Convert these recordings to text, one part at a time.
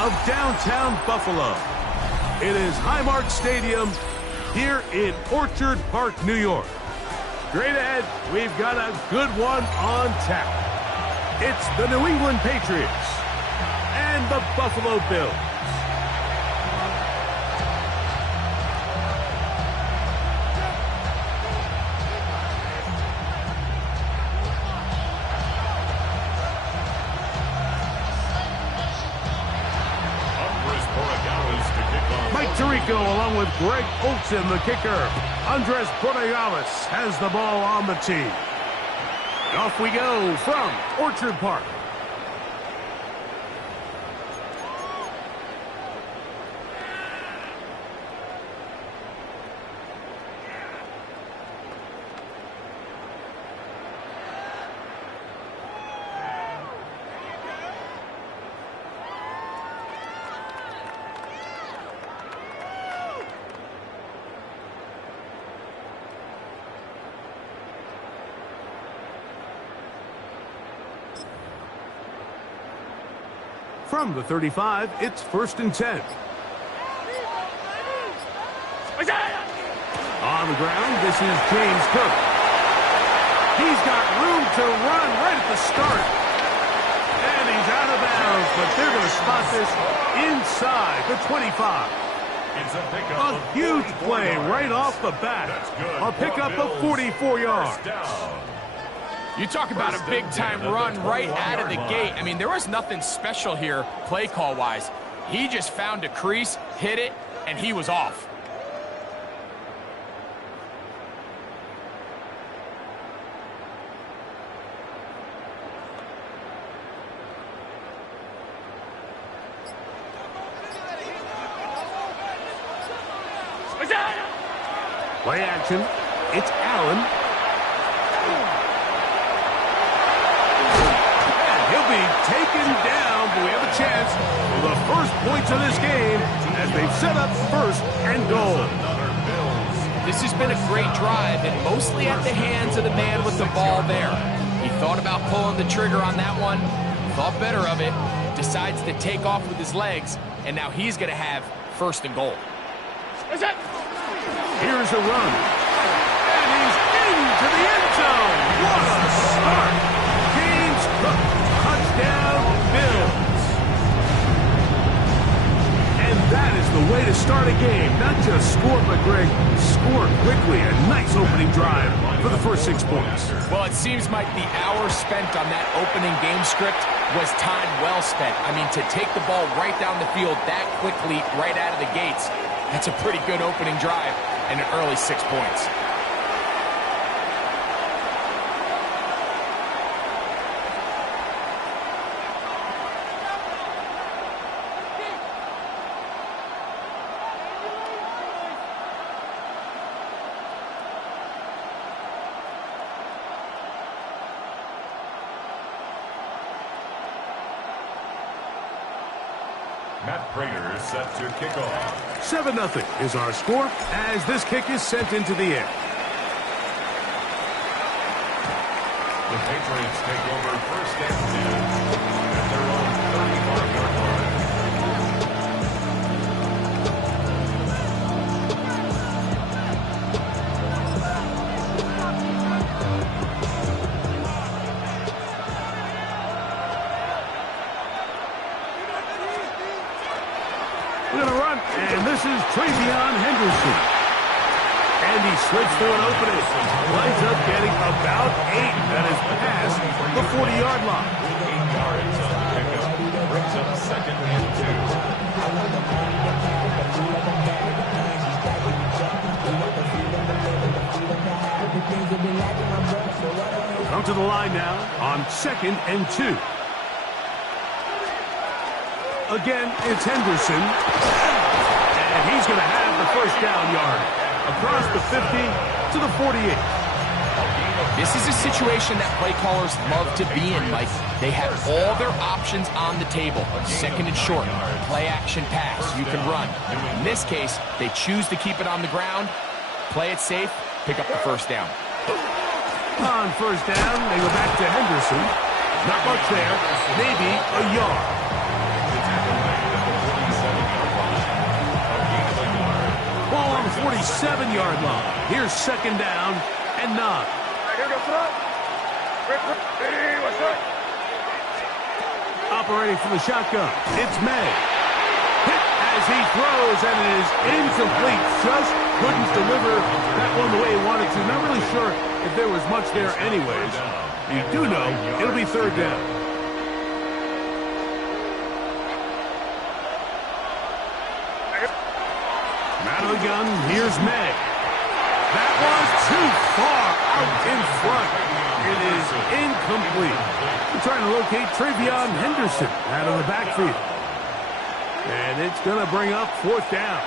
of downtown Buffalo. It is Highmark Stadium here in Orchard Park, New York. Straight ahead, we've got a good one on tap. It's the New England Patriots and the Buffalo Bills. Tirico along with Greg Olsen, the kicker. Andres Borregales has the ball on the tee. And off we go from Orchard Park. From the 35, it's 1st and 10. On the ground, this is James Cook. He's got room to run right at the start. And he's out of bounds, but they're going to spot this inside the 25. A huge play right off the bat. A pickup of 44 yards. You talk about a big-time run right out of the gate. I mean, there was nothing special here play call-wise. He just found a crease, hit it, and he was off. Play action. It's Allen. Taken down, but we have a chance for the first points of this game as they've set up 1st and goal. This has been a great drive, and mostly at the hands of the man with the ball there. He thought about pulling the trigger on that one, thought better of it, decides to take off with his legs, and now he's going to have 1st and goal. Here's a run, and he's into the end zone. What a start! James Cook. Touchdown, Bills. And that is the way to start a game. Not just score, but Greg, score quickly. A nice opening drive for the first 6 points. Well, it seems like the hours spent on that opening game script was time well spent. I mean, to take the ball right down the field that quickly, right out of the gates, that's a pretty good opening drive and an early 6 points. Matt Prater is set to kick off. 7-0 is our score as this kick is sent into the air. The Patriots take over 1st and 10 at their own 35-yard line. We're going to run, and this is Travion Henderson. And he slips through an opening. Winds up getting about 8. That is past the 40-yard line. 8 yards on the pickup. Brings up 2nd and 2. Come to the line now on 2nd and 2. Again, it's Henderson. And he's going to have the 1st down yard. Across the 50 to the 48. This is a situation that play callers love to be in, Mike. They have all their options on the table. 2nd and short, play action pass, you can run. In this case, they choose to keep it on the ground, play it safe, pick up the 1st down. On 1st down, they go back to Henderson. Not much there, maybe a yard. 37-yard line. Here's second down and 9. Operating from the shotgun, it's May. Hit as he throws, and it is incomplete. Just couldn't deliver that one the way he wanted to. Not really sure if there was much there anyways. You do know it'll be third down. Out of the gun, here's May. That was too far out in front. It is incomplete. We're trying to locate Travion Henderson out of the backfield. And it's going to bring up fourth down.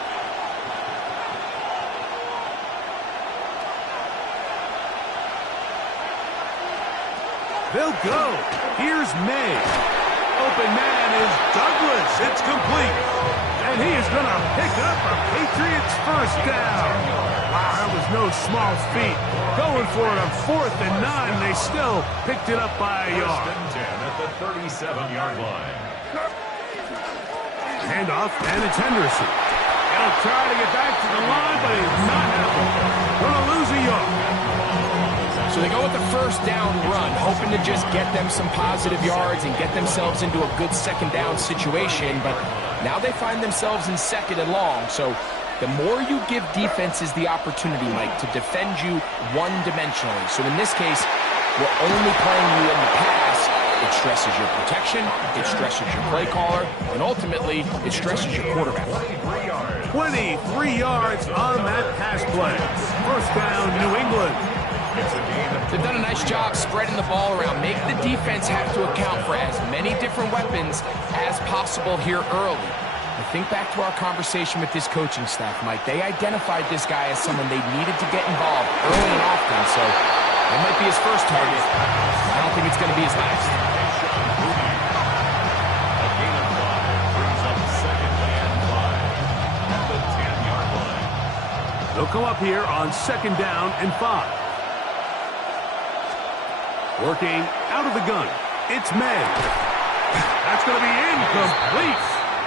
They'll go. Here's May. Open man is Douglas. It's complete. And he is going to pick up a Patriots first down. Wow, that was no small feat. Going for it on 4th and 9. They still picked it up by a yard. 10 at the 37-yard line. Handoff, and it's Henderson. He'll try to get back to the line, but he's not happening. Going to lose a yard. So they go with the first down run, hoping to just get them some positive yards and get themselves into a good second down situation, but now they find themselves in second and long. So the more you give defenses the opportunity, Mike, to defend you one-dimensionally. So in this case, we're only playing you in the pass. It stresses your protection, it stresses your play caller, and ultimately, it stresses your quarterback. 23 yards on that pass play. First down, New England. They've done a nice job spreading the ball around. Make the defense have to account for as many different weapons as possible here early. I think back to our conversation with this coaching staff, Mike. They identified this guy as someone they needed to get involved early and often, so that might be his first target. I don't think it's going to be his last. They'll come up here on second down and 5. Working out of the gun, it's May. That's going to be incomplete.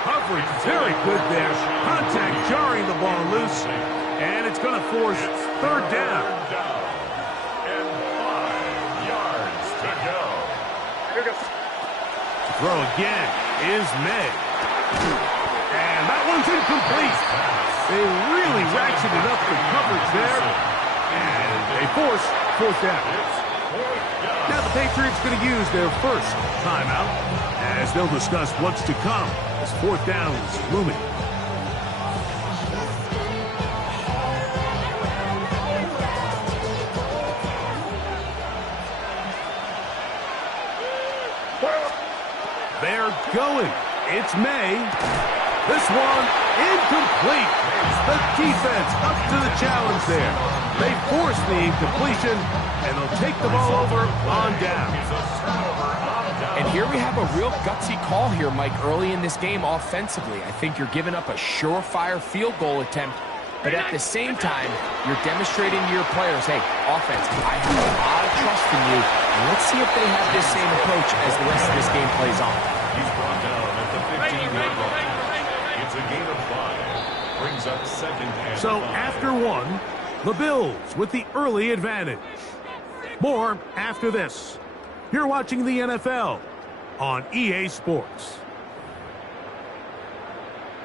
Coverage very good there. Contact jarring the ball loose, and it's going to force third down. And 5 yards to go. Throw again is May. And that one's incomplete. They really ratcheted up the coverage there, and they force fourth down. Now the Patriots going to use their first timeout as they'll discuss what's to come as fourth down is looming. They're going. It's May. This one incomplete. The defense up to the challenge there. They force the incompletion, and they'll take the ball over on down. And here we have a real gutsy call here, Mike, early in this game offensively. I think you're giving up a surefire field goal attempt, but at the same time, you're demonstrating to your players, hey, offense, I have a lot of trust in you, and let's see if they have this same approach as the rest of this game plays on. He's brought down at the 15-yard line. It's a gain of 5. Brings up second and 5. So after one, the Bills with the early advantage. More after this. You're watching the NFL on EA Sports.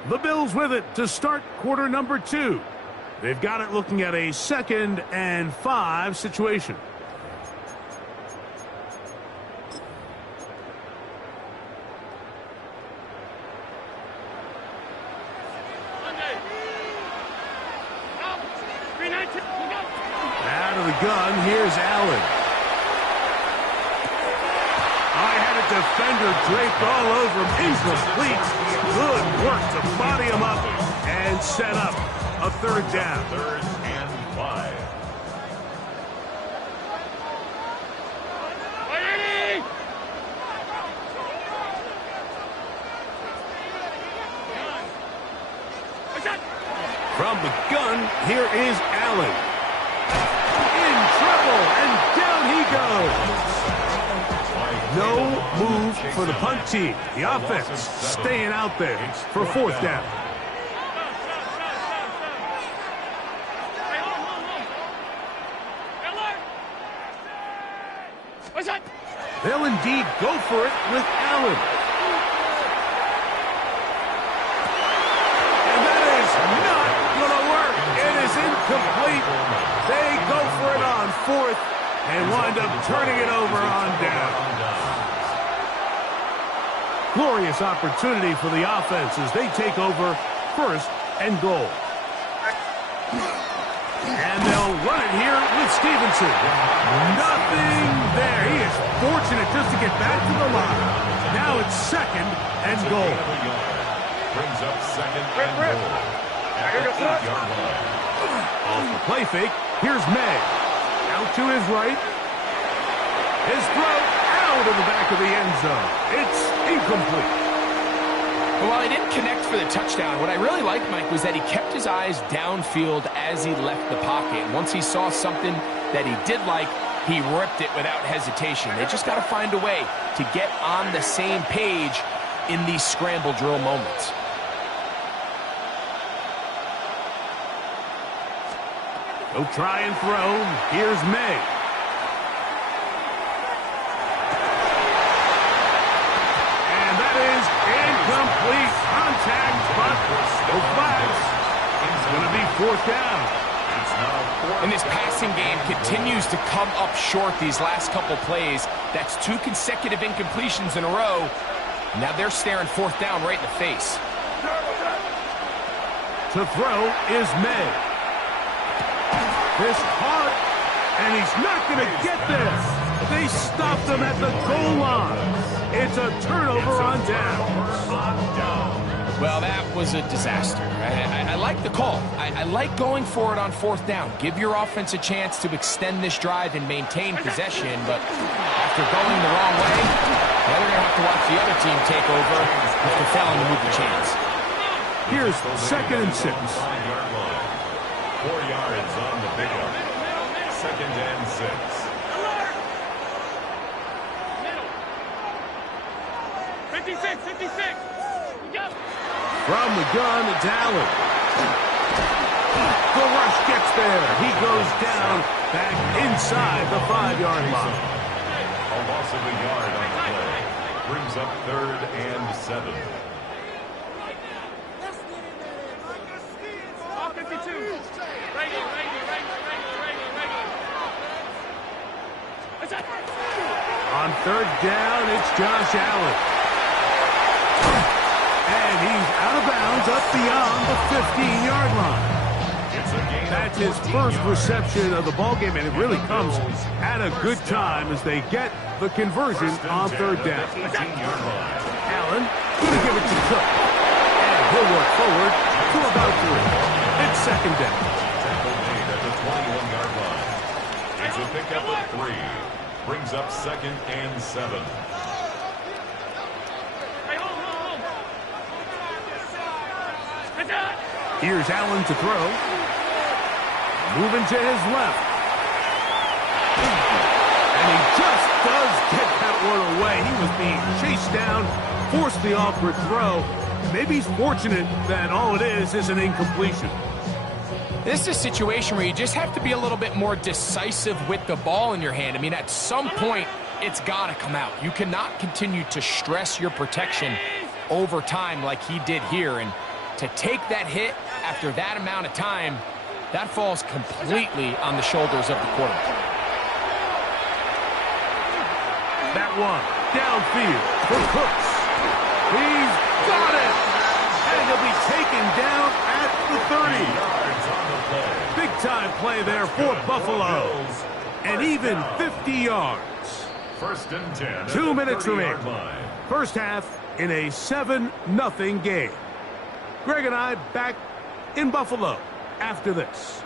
The Bills with it to start quarter number 2. They've got it looking at a 2nd and 5 situation. Out of the gun, here's Allen. I had a defender draped all over him. Incomplete. Good work to body him up and set up a third down. 3rd and 5. From the gun, here is Allen. In trouble, and down he goes. No move for the punt team. The offense staying out there for fourth down. They'll indeed go for it with Allen. And that is not going to work. It is incomplete. They go for it on fourth and wind up turning it over on down. Glorious opportunity for the offense as they take over first and goal. And they'll run it here with Stevenson. Nothing there. He is fortunate just to get back to the line. Now it's second and goal. Brings up second and goal. At the 8-yard line. Off the play fake, here's May. Out to his right. His throw out of the back of the end zone. It's incomplete. Well, while he didn't connect for the touchdown, what I really liked, Mike, was that he kept his eyes downfield as he left the pocket. And once he saw something that he did like, he ripped it without hesitation. They just got to find a way to get on the same page in these scramble drill moments. He'll try and throw. Here's May. And that is incomplete. Contact, but no flags. It's going to be fourth down. And this passing game continues to come up short these last couple plays. That's 2 consecutive incompletions in a row. Now they're staring fourth down right in the face. To throw is May. This hard, and he's not going to get this. They stopped him at the goal line. It's a turnover on down. Well, that was a disaster. I like the call. I like going for it on fourth down. Give your offense a chance to extend this drive and maintain possession, but after going the wrong way, now they're going to have to watch the other team take over after failing to move the chains. Here's second and 6. 4 yards on the pickup. Second and 6. From the gun, it's Allen. The rush gets there. He goes down back inside the 5-yard line. A loss of a yard on the play. Brings up third and 7. On third down, it's Josh Allen. And he's out of bounds up beyond the 15-yard line. That's his first reception of the ballgame, and it really comes at a good time as they get the conversion on third down. Allen going to give it to Cook. And he'll work forward to about 3. It's second down. Tackle made at the 21-yard line. It's a pickup of 3. Brings up second and 7. Here's Allen to throw. Moving to his left. And he just does get that one away. He was being chased down, forced the awkward throw. Maybe he's fortunate that all it is an incompletion. This is a situation where you just have to be a little bit more decisive with the ball in your hand. I mean, at some point, it's got to come out. You cannot continue to stress your protection over time like he did here. And to take that hit after that amount of time, that falls completely on the shoulders of the quarterback. That one downfield for Cooks. He's got it. And he'll be taken down at the 30. Big-time play there for Buffalo. And even 50 yards. First and 10. 2 minutes remaining. First half in a 7-0 game. Greg and I back in Buffalo after this.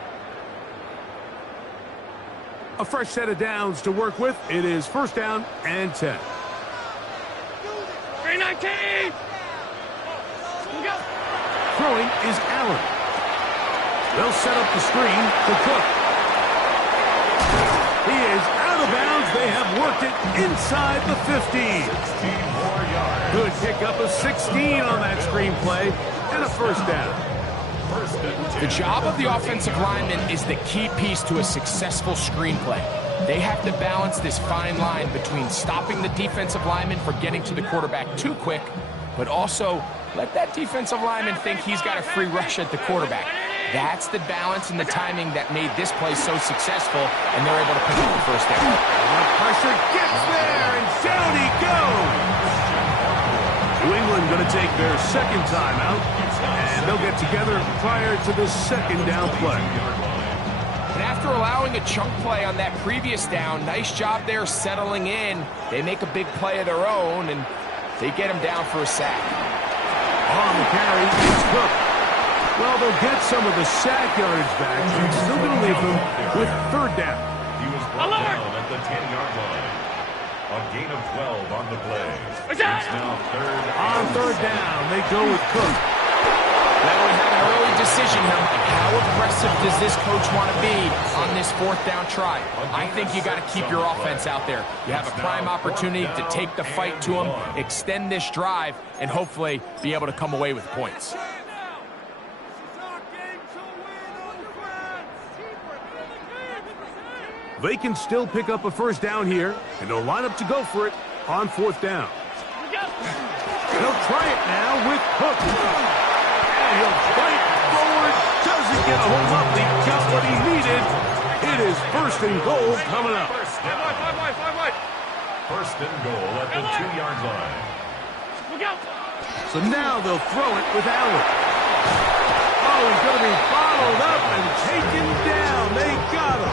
A fresh set of downs to work with. It is first down and 10. 319! Throwing is Allen. They'll set up the screen for Cook. He is out of bounds. They have worked it inside the 15. 16 more yards. Good pickup of 16 on that screen play and a first down. First and 10. The job of the offensive lineman is the key piece to a successful screenplay. They have to balance this fine line between stopping the defensive lineman from getting to the quarterback too quick, but also let that defensive lineman think he's got a free rush at the quarterback. That's the balance and the timing that made this play so successful, and they're able to pick up the first down. The pressure gets there, and down he goes. New England going to take their second timeout, and they'll get together prior to the second down play. And after allowing a chunk play on that previous down, nice job there settling in. They make a big play of their own, and they get him down for a sack. On the carry, it's Cook. Well, they'll get some of the sack yardage back. They're still going to leave them with third down. He was brought down at the 10-yard line. A gain of 12 on the play. It's now third down, they go with Cook. Now we have an early decision here. How aggressive does this coach want to be on this fourth down try? I think you got to keep your offense out there. You have a prime opportunity to take the fight to them, extend this drive, and hopefully be able to come away with points. They can still pick up a first down here, and they'll line up to go for it on fourth down. They'll try it now with Cook. And he'll fight forward. Doesn't get a hold up. He got what he needed. It is first and goal coming up. First and goal at the 2-yard line. So now they'll throw it with Allen. Oh, he's going to be bottled up and taken down. They got him.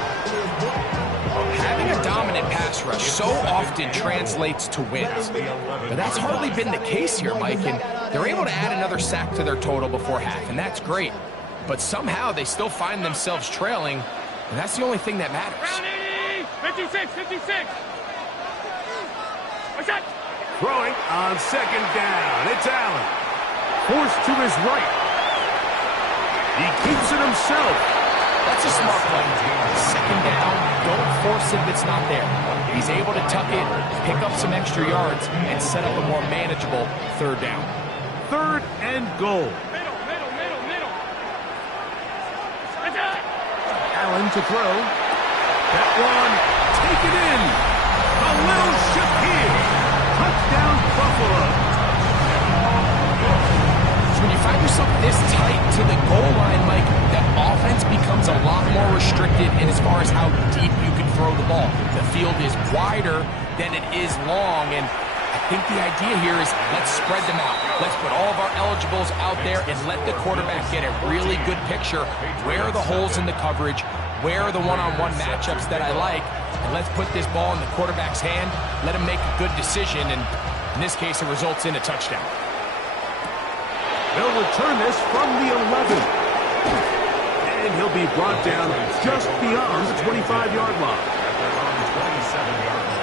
Having a dominant pass rush so often translates to wins. But that's hardly been the case here, Mike, and they're able to add another sack to their total before half, and that's great. But somehow they still find themselves trailing, and that's the only thing that matters. 56. Throwing on second down. It's Allen. Forced to his right. He keeps it himself. That's a smart play. Second down, don't force it if it's not there. He's able to tuck it, pick up some extra yards, and set up a more manageable third down. Third and goal. Middle. Allen to throw. That one taken in. A little Shakir. Touchdown Buffalo. When you find yourself this tight to the goal line, Mike, the offense becomes a lot more restricted in as far as how deep you can throw the ball. The field is wider than it is long, and I think the idea here is let's spread them out. Let's put all of our eligibles out there and let the quarterback get a really good picture. Where are the holes in the coverage? Where are the one-on-one matchups that I like? And let's put this ball in the quarterback's hand, let him make a good decision, and in this case, it results in a touchdown. They'll return this from the 11. And he'll be brought down just beyond the 25-yard line. At their own 27-yard line.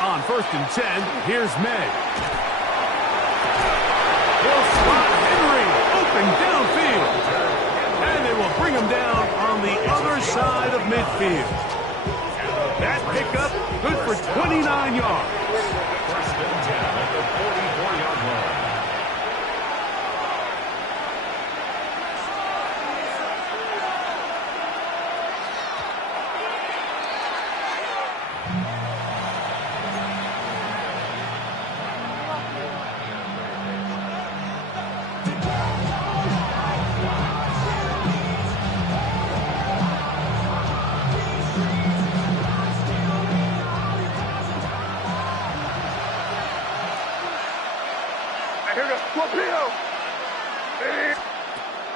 On first and 10, here's May. He'll spot Henry open downfield. And they will bring him down on the other side of midfield. That pickup good for 29 yards. First and 10 at the 44-yard line.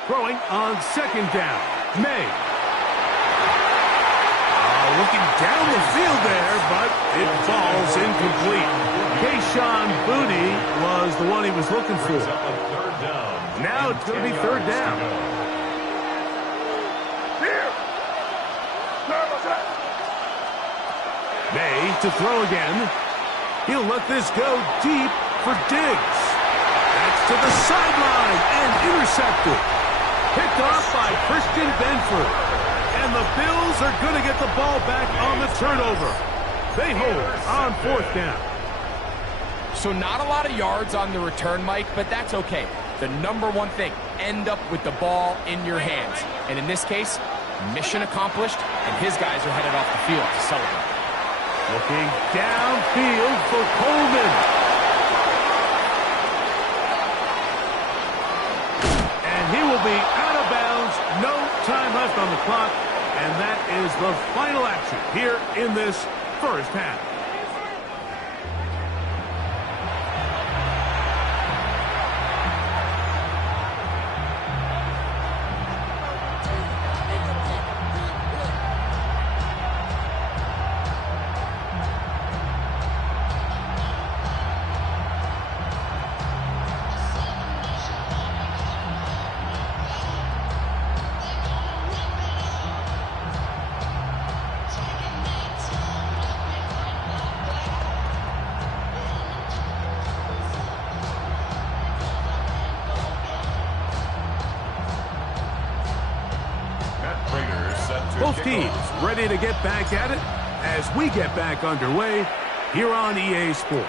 Throwing on second down. May. Looking down the field there, but it falls incomplete. Kayshon Boutte was the one he was looking for. Now it's going to be third down. May to throw again. He'll let this go deep for Diggs. That's to the sideline and intercepted. Picked off by Christian Benford. And the Bills are going to get the ball back on the turnover. They hold on fourth down. So not a lot of yards on the return, Mike, but that's okay. The number one thing, end up with the ball in your hands. And in this case, mission accomplished, and his guys are headed off the field to celebrate. Looking downfield for Coleman. And he will be out of bounds. No time left on the clock. And that is the final action here in this first half. Both teams ready to get back at it as we get back underway here on EA Sports.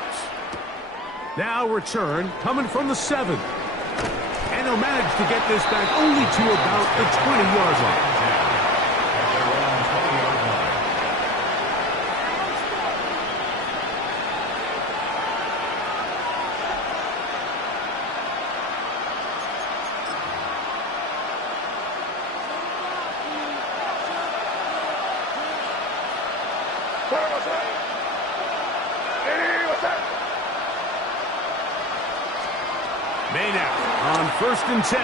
Now return coming from the 7. And he'll manage to get this back only to about the 20-yard line. Maynard on 1st and 10.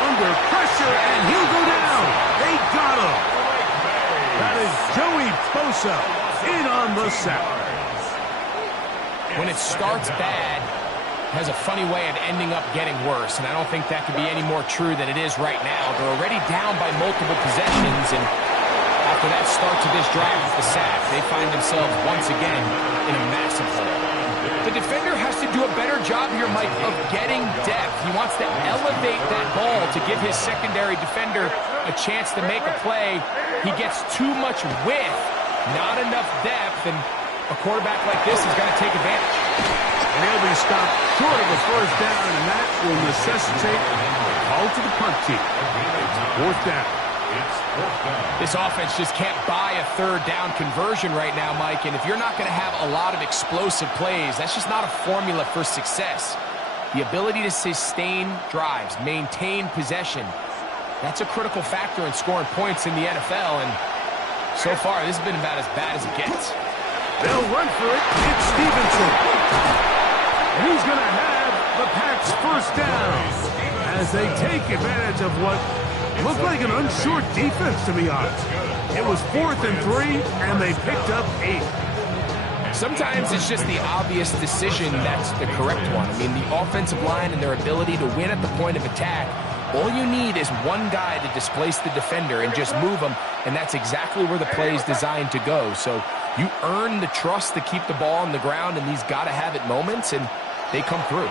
Under pressure, and he'll go down. They got him. That is Joey Bosa in on the sack. When it starts bad, it has a funny way of ending up getting worse, and I don't think that could be any more true than it is right now. They're already down by multiple possessions, and after that start to this drive with the sack, they find themselves once again in a massive hole. The defender has to do a better job here, Mike, of getting depth. He wants to elevate that ball to give his secondary defender a chance to make a play. He gets too much width, not enough depth, and a quarterback like this is going to take advantage. And he'll be stopped short of a first down, and that will necessitate a call to the punt team. Fourth down. This offense just can't buy a third down conversion right now, Mike, and if you're not going to have a lot of explosive plays, that's just not a formula for success. The ability to sustain drives, maintain possession, that's a critical factor in scoring points in the NFL, and so far this has been about as bad as it gets. They'll run for it. It's Stevenson. And he's going to have the Packs first down as they take advantage of what looked like an unsure defense, to be honest. It was 4th and 3, and they picked up 8. Sometimes it's just the obvious decision that's the correct one. I mean, the offensive line and their ability to win at the point of attack, all you need is one guy to displace the defender and just move him, and that's exactly where the play is designed to go. So you earn the trust to keep the ball on the ground in these gotta-have-it moments, and they come through.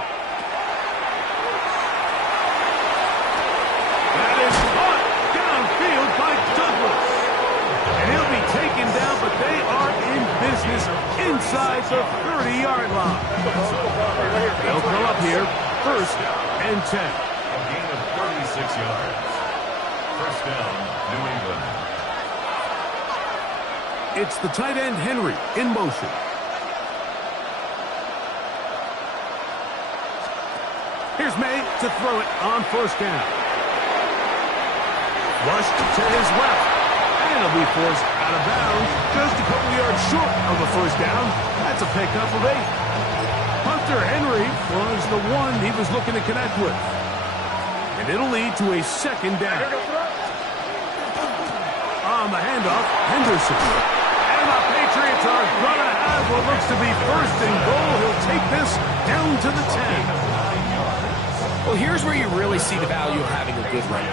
Inside the 30-yard line. They'll come up here, 1st and 10. A gain of 36 yards. First down, New England. It's the tight end, Henry, in motion. Here's May to throw it on 1st down. Rushed to his left. And he'll be forced out of bounds just a couple yards short of a first down. That's a pickup of 8. Hunter Henry was the one he was looking to connect with. And it'll lead to a 2nd down. On the handoff, Henderson. And the Patriots are going to have what looks to be 1st and goal. He'll take this down to the 10. Well, here's where you really see the value of having a good run.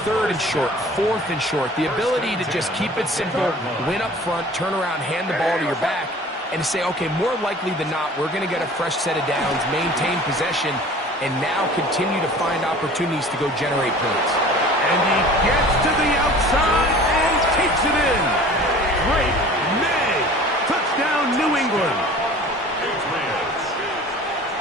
3rd and short, 4th and short. The ability to just keep it simple, win up front, turn around, hand the ball to your back, and to say, okay, more likely than not, we're going to get a fresh set of downs, maintain possession, and now continue to find opportunities to go generate points. And he gets to the outside and takes it in. Great May. Touchdown, New England.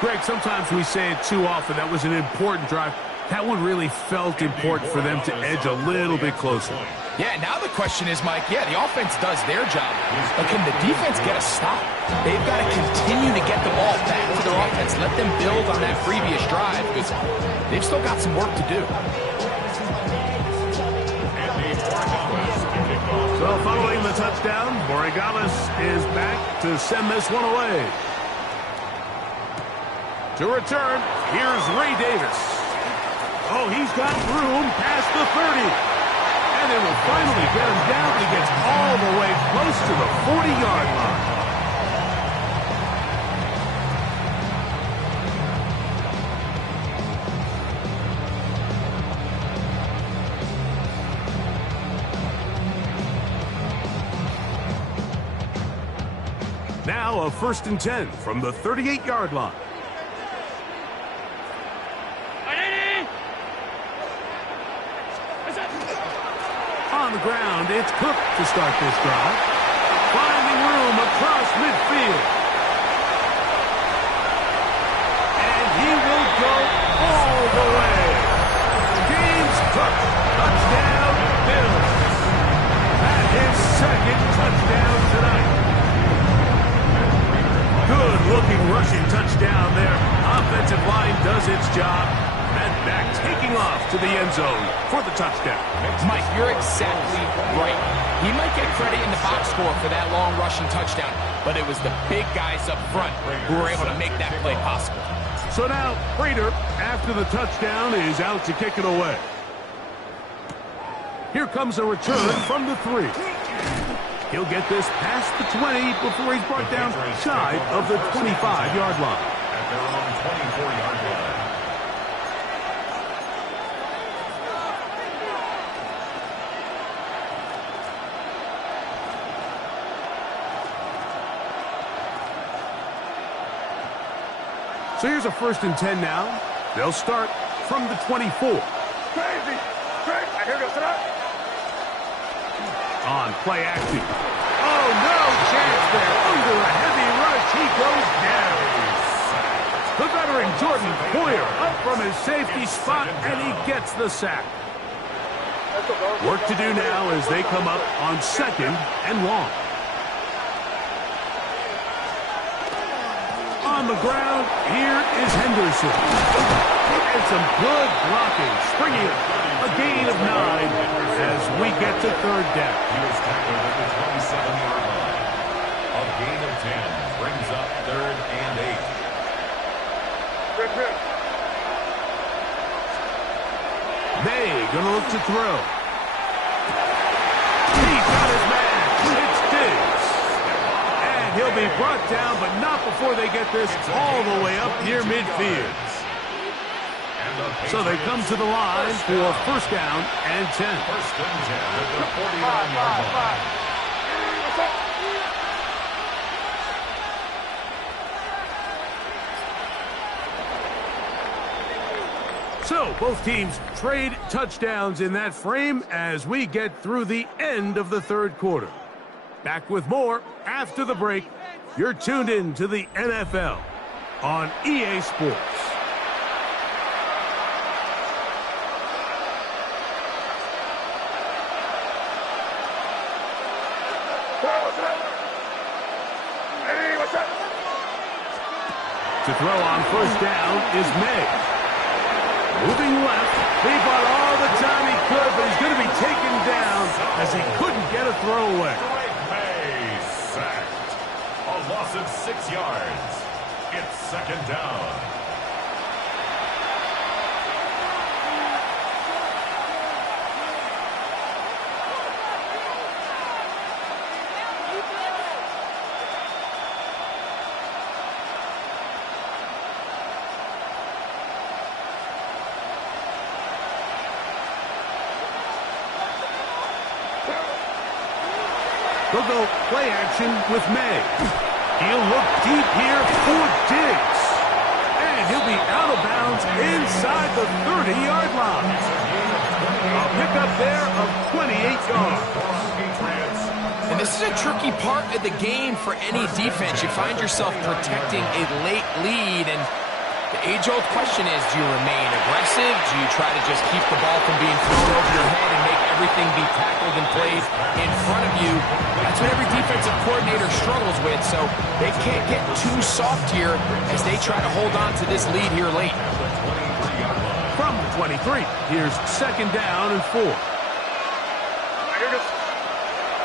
Greg, sometimes we say it too often. That was an important drive. That one really felt important for them to edge a little bit closer. Yeah, now the question is, Mike, yeah, the offense does their job, but can the defense get a stop? They've got to continue to get the ball back to their offense. Let them build on that previous drive because they've still got some work to do. So following the touchdown, Borregales is back to send this one away. To return, here's Ray Davis. Oh, he's got room past the 30. And they will finally get him down. He gets all the way close to the 40-yard line. Now a 1st and 10 from the 38-yard line. On the ground, it's Cook to start this drive. Finding room across midfield. And he will go all the way. James Cook, touchdown, Bills. That is 2nd touchdown tonight. Good-looking rushing touchdown there. Offensive line does its job. And back taking off to the end zone for the touchdown. Mike, you're exactly right. He might get credit in the box score for that long rushing touchdown, but it was the big guys up front who were able to make that play possible. So now, Prater, after the touchdown, is out to kick it away. Here comes a return from the 3. He'll get this past the 20 before he's brought down shy of the 25-yard line. At their own 24-yard line. So here's a 1st and 10 now. They'll start from the 24. On play action. Oh, no chance there. Under a heavy rush, he goes down. The veteran Jordan Poyer up from his safety spot, and he gets the sack. Work to do now as they come up on 2nd and long. On the ground, here is Henderson. And some good blocking, springing up a gain of 9 as we get to 3rd down. He was tackled at the 27-yard line. A gain of 10 brings up 3rd and 8. May gonna look to throw. He's got his man. It's Diggs. And he'll be brought down, but not before they get this all the way up near midfield. So they come to the line for 1st down and 10. 1st and 10 at the 49-yard line. So both teams trade touchdowns in that frame as we get through the end of the 3rd quarter. Back with more after the break. You're tuned in to the NFL on EA Sports. To throw on 1st down is May. Moving left, he bought all the time he could, but he's going to be taken down as he couldn't get a throwaway. May sacked. A loss of 6 yards. It's 2nd down. They'll go play action with May. He'll look deep here for Diggs. And he'll be out of bounds inside the 30-yard line. A pickup there of 28 yards. And this is a tricky part of the game for any defense. You find yourself protecting a late lead, and The age-old question is, do you remain aggressive? Do you try to just keep the ball from being thrown over your head and make everything be tackled and played in front of you? That's what every defensive coordinator struggles with, so they can't get too soft here as they try to hold on to this lead here late. From the 23, here's 2nd down and 4.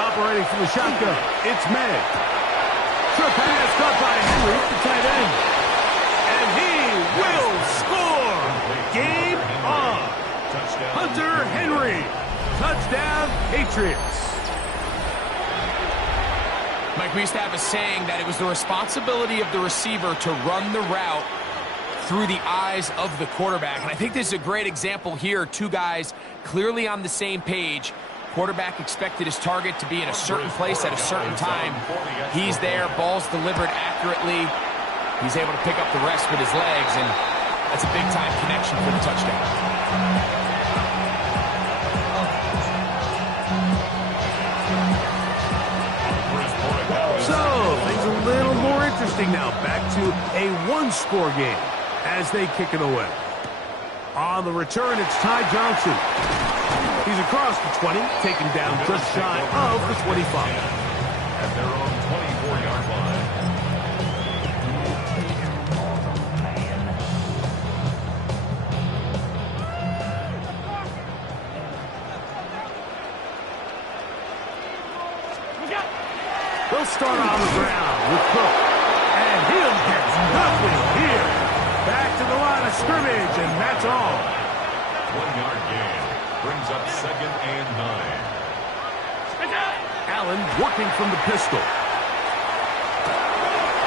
Operating from the shotgun, it's May. Short pass caught by Henry, the tight end. And he will score! Game on! Hunter Henry. Touchdown, Patriots. Mike, we used to have a saying that it was the responsibility of the receiver to run the route through the eyes of the quarterback. And I think this is a great example here. Two guys clearly on the same page. Quarterback expected his target to be in a certain place at a certain time. He's there, ball's delivered accurately. He's able to pick up the rest with his legs, and that's a big-time connection for the touchdown. So, things a little more interesting now. Back to a one-score game as they kick it away. On the return, it's Ty Johnson. He's across the 20, taken down just shy of the 25. At their own 24-yard line. They'll start on the ground with Cook. And he'll get nothing here. Back to the line of scrimmage, and that's all. 1-yard gain. Brings up 2nd and 9. Allen working from the pistol.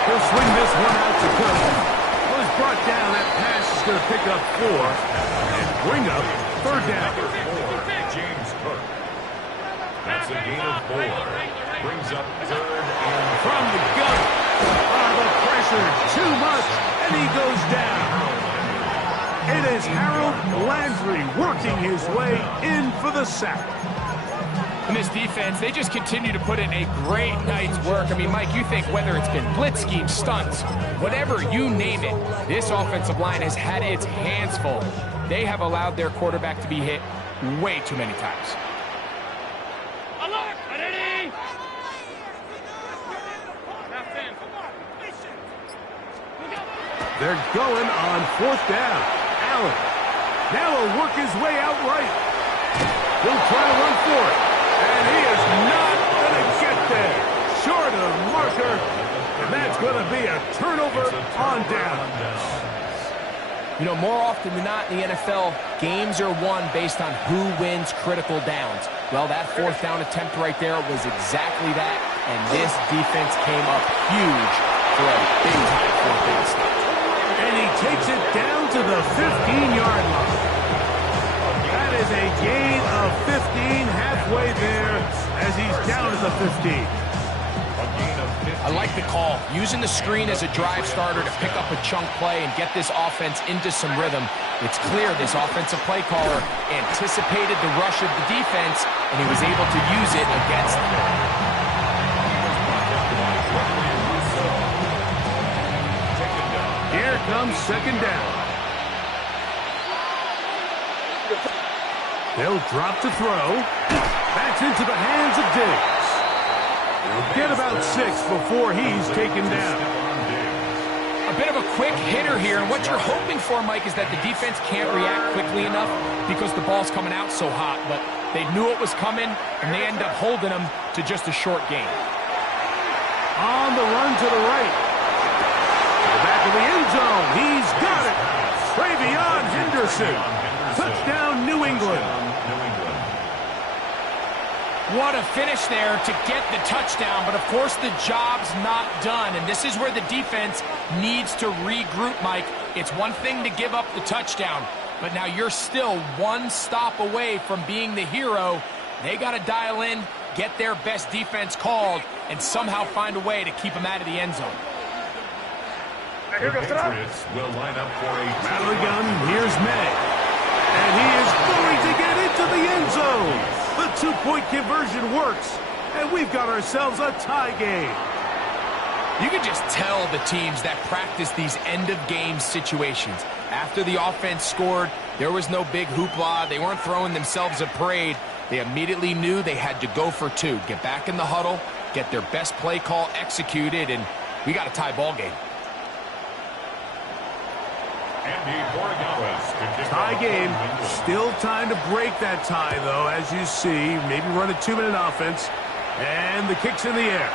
He'll swing this one out to Cook. Well, he's brought down. That pass is going to pick up 4 and bring up 3rd down. James Cook. That's a gain of 4. Brings up 3rd and From the gun. Oh, the pressure too much, and he goes down. It is Harold Landry working his way in for the sack. And this defense, they just continue to put in a great night's work. I mean, Mike, you think whether it's been blitz scheme, stunts, whatever you name it, this offensive line has had its hands full. They have allowed their quarterback to be hit way too many times. They're going on 4th down. Allen now will work his way out right. He'll try to run for it. And he is not going to get there. Short of marker. And that's going to be a turnover on down. You know, more often than not in the NFL, games are won based on who wins critical downs. Well, that 4th down attempt right there was exactly that. And this defense came up huge for a big-time 4th down stop. And he takes it down to the 15-yard line. That is a gain of 15 halfway there as he's down to the 15. I like the call. Using the screen as a drive starter to pick up a chunk play and get this offense into some rhythm. It's clear this offensive play caller anticipated the rush of the defense, and he was able to use it against them. Here comes 2nd down. They'll drop to throw. That's into the hands of Diggs. He'll get about 6 before he's taken down. A bit of a quick hitter here, and what you're hoping for, Mike, is that the defense can't react quickly enough because the ball's coming out so hot, but they knew it was coming, and they end up holding them to just a short gain. On the run to the right. To the back of the end zone. He's got it. Travion Henderson. Touchdown, New England. What a finish there to get the touchdown, but of course the job's not done, and this is where the defense needs to regroup, Mike. It's one thing to give up the touchdown, but now you're still one stop away from being the hero. They got to dial in, get their best defense called, and somehow find a way to keep them out of the end zone. The Patriots will line up for a battle gun. Here's May. And he is going to get into the end zone. The 2-point conversion works. And we've got ourselves a tie game. You can just tell the teams that practice these end-of-game situations. After the offense scored, there was no big hoopla. They weren't throwing themselves a parade. They immediately knew they had to go for two, get back in the huddle, get their best play call executed, and we got a tie ball game. Tie game. Still time to break that tie, though, as you see. Maybe run a 2-minute offense. And the kick's in the air.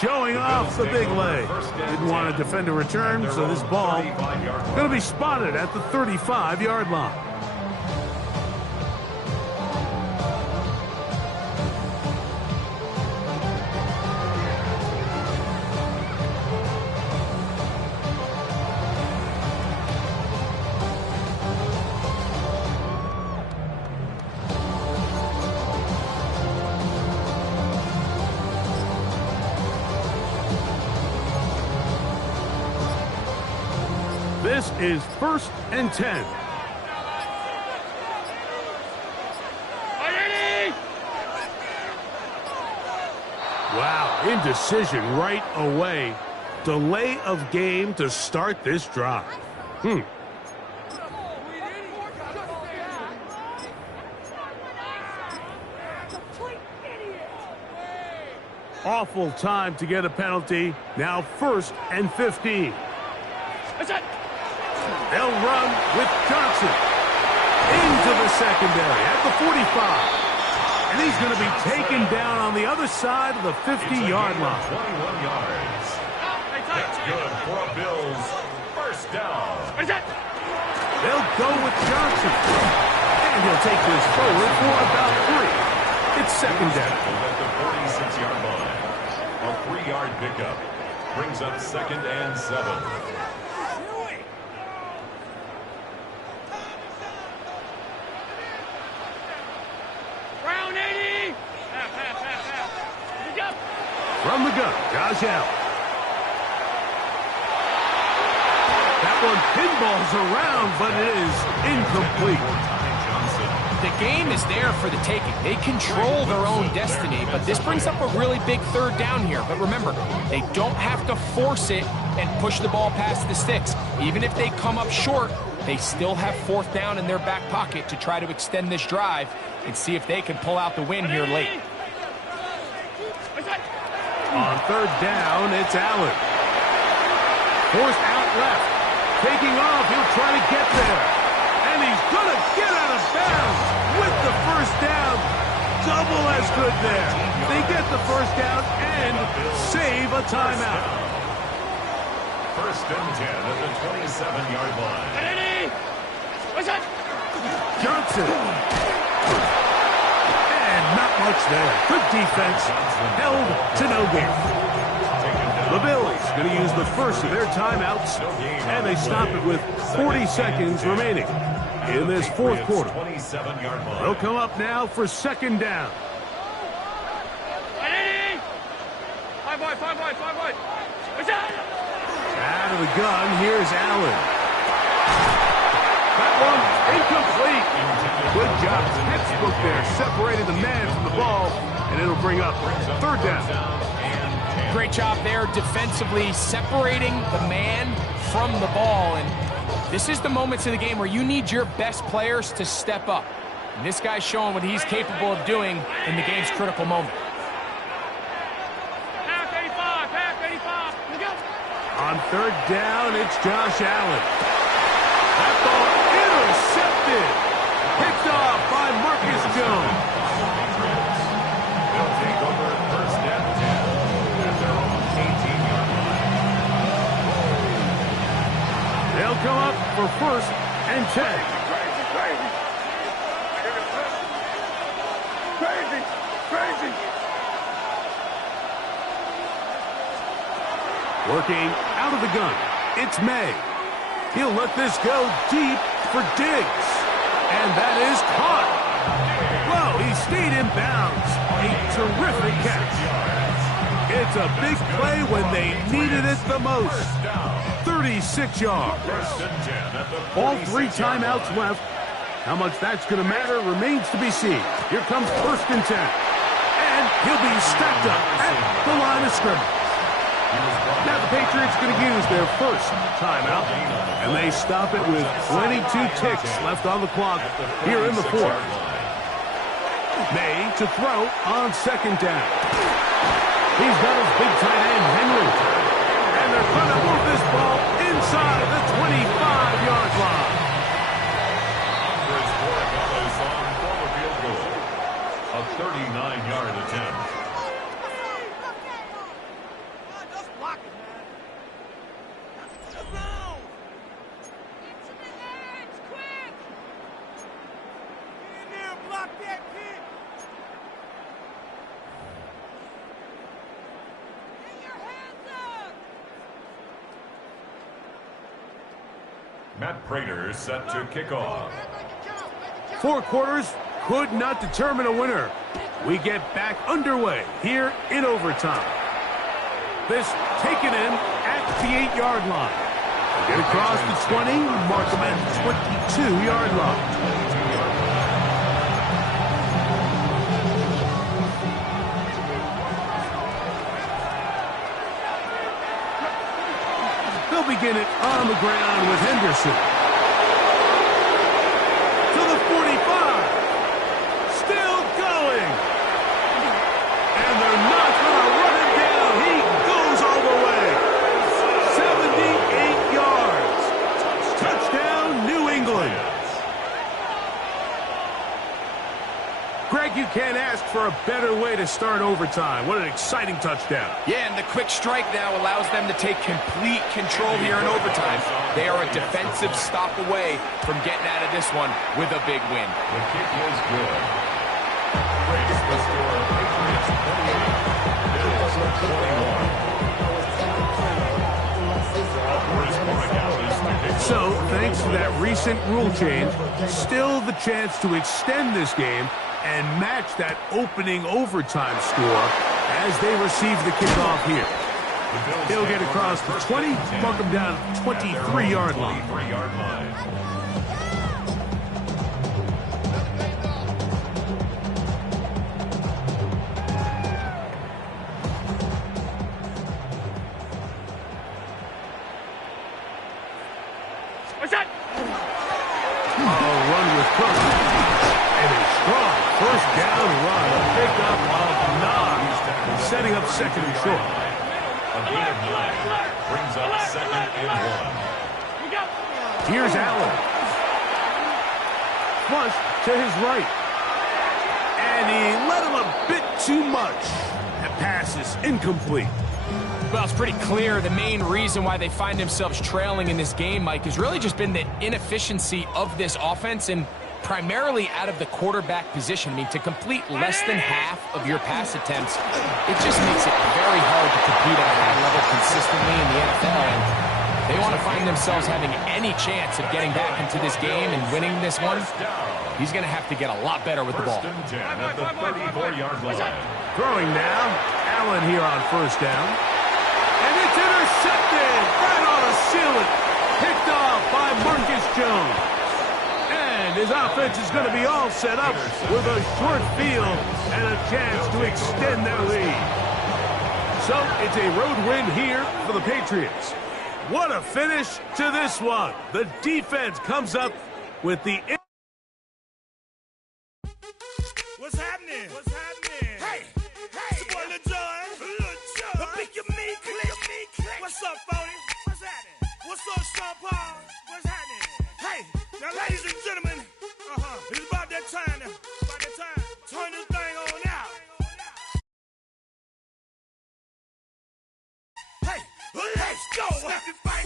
Showing off the big leg. Didn't want to defend a return, so this ball going to be spotted at the 35-yard line. This is 1st and 10. Wow, indecision right away. Delay of game to start this drive. Awful time to get a penalty. Now 1st and 15. They'll run with Johnson into the secondary at the 45. And he's going to be taken down on the other side of the 50-yard line. 21 yards. That's good for a Bills first down. They'll go with Johnson. And he'll take this forward for about 3. It's second down. At the 46-yard line. A 3-yard pickup brings up 2nd and 7. From the gun, Josh Allen. That one pinballs around, but it is incomplete. The game is there for the taking. They control their own destiny, but this brings up a really big 3rd down here. But remember, they don't have to force it and push the ball past the sticks. Even if they come up short, they still have 4th down in their back pocket to try to extend this drive and see if they can pull out the win here late. On 3rd down, it's Allen. Forced out left. Taking off, he'll try to get there. And he's going to get out of bounds with the 1st down. Double as good there. They get the 1st down and save a timeout. 1st and 10 at the 27-yard line. Johnson. Not much there. Good defense. Held to no gain. The Bills going to use the first of their timeouts, and they stop it with 40 seconds remaining in this 4th quarter. They'll come up now for 2nd down. Out of the gun, here's Allen. That one incomplete. Good job. Textbook there. Separated the man from the ball, and it'll bring up 3rd down. Great job there defensively, separating the man from the ball. And this is the moments of the game where you need your best players to step up. And this guy's showing what he's capable of doing in the game's critical moment. On 3rd down, it's Josh Allen. That ball intercepted. Picked off by Marcus Jones. They'll take over 1st and 10 at their own 18-yard line. They'll come up for 1st and 10. Working out of the gun, it's May. He'll let this go deep for Diggs. And that is caught. Well, he stayed in bounds. A terrific catch. It's a big play when they needed it the most. 36 yards. All 3 timeouts left. How much that's going to matter remains to be seen. Here comes 1st and 10. And he'll be stacked up at the line of scrimmage. Now the Patriots are going to use their first timeout, and they stop it with 22 ticks left on the clock here in the fourth. May to throw on second down. He's got his big tight end, Henry. And they're going to move this ball inside the 25-yard line. A 39-yard attempt. Matt Prater set to kick off. 4 quarters could not determine a winner. We get back underway here in overtime. This taken in at the 8-yard line. Get across the 20, mark them at the 22-yard line. They'll begin it on the ground with Henderson. To the 45. Still going. And they're not going to run him down. He goes all the way. 78 yards. Touchdown, New England. Greg, you can't ask for a better way to start overtime. What an exciting touchdown. Yeah, and the quick strike now allows them to take complete control here in overtime. They are a defensive stop away from getting out of this one with a big win. The kick is good. Breaks the score. Patriots 28, Bills 21. So, thanks to that recent rule change, still the chance to extend this game and match that opening overtime score as they receive the kickoff here. He'll get across the 20, mark him down at the 23-yard line. What's that? A run with Cook. And a strong first down run. A pickup of 9. Setting up second and short. A gain of 9 brings up second and 1. Here's Allen. Flush to his right. And he let him a bit too much. That pass is incomplete. Well, it's pretty clear the main reason why they find themselves trailing in this game, Mike, has really just been the inefficiency of this offense and primarily out of the quarterback position. I mean, to complete less than half of your pass attempts, it just makes it very hard to compete at a high level consistently in the NFL. And they want to find themselves having any chance of getting back into this game and winning this one. He's going to have to get a lot better with the ball. First and 10 at the 34-yard line. Throwing now. Allen here on first down. And it's intercepted right on a ceiling. Picked off by Marcus Jones. And his offense is going to be all set up with a short field and a chance to extend their lead. So it's a road win here for the Patriots. What a finish to this one. The defense comes up with the... What's happening? What's happening? Hey, it's your boy Lil Jon. Pick your meat click. What's up, Phony? What's happening? What's up, Sean Paul?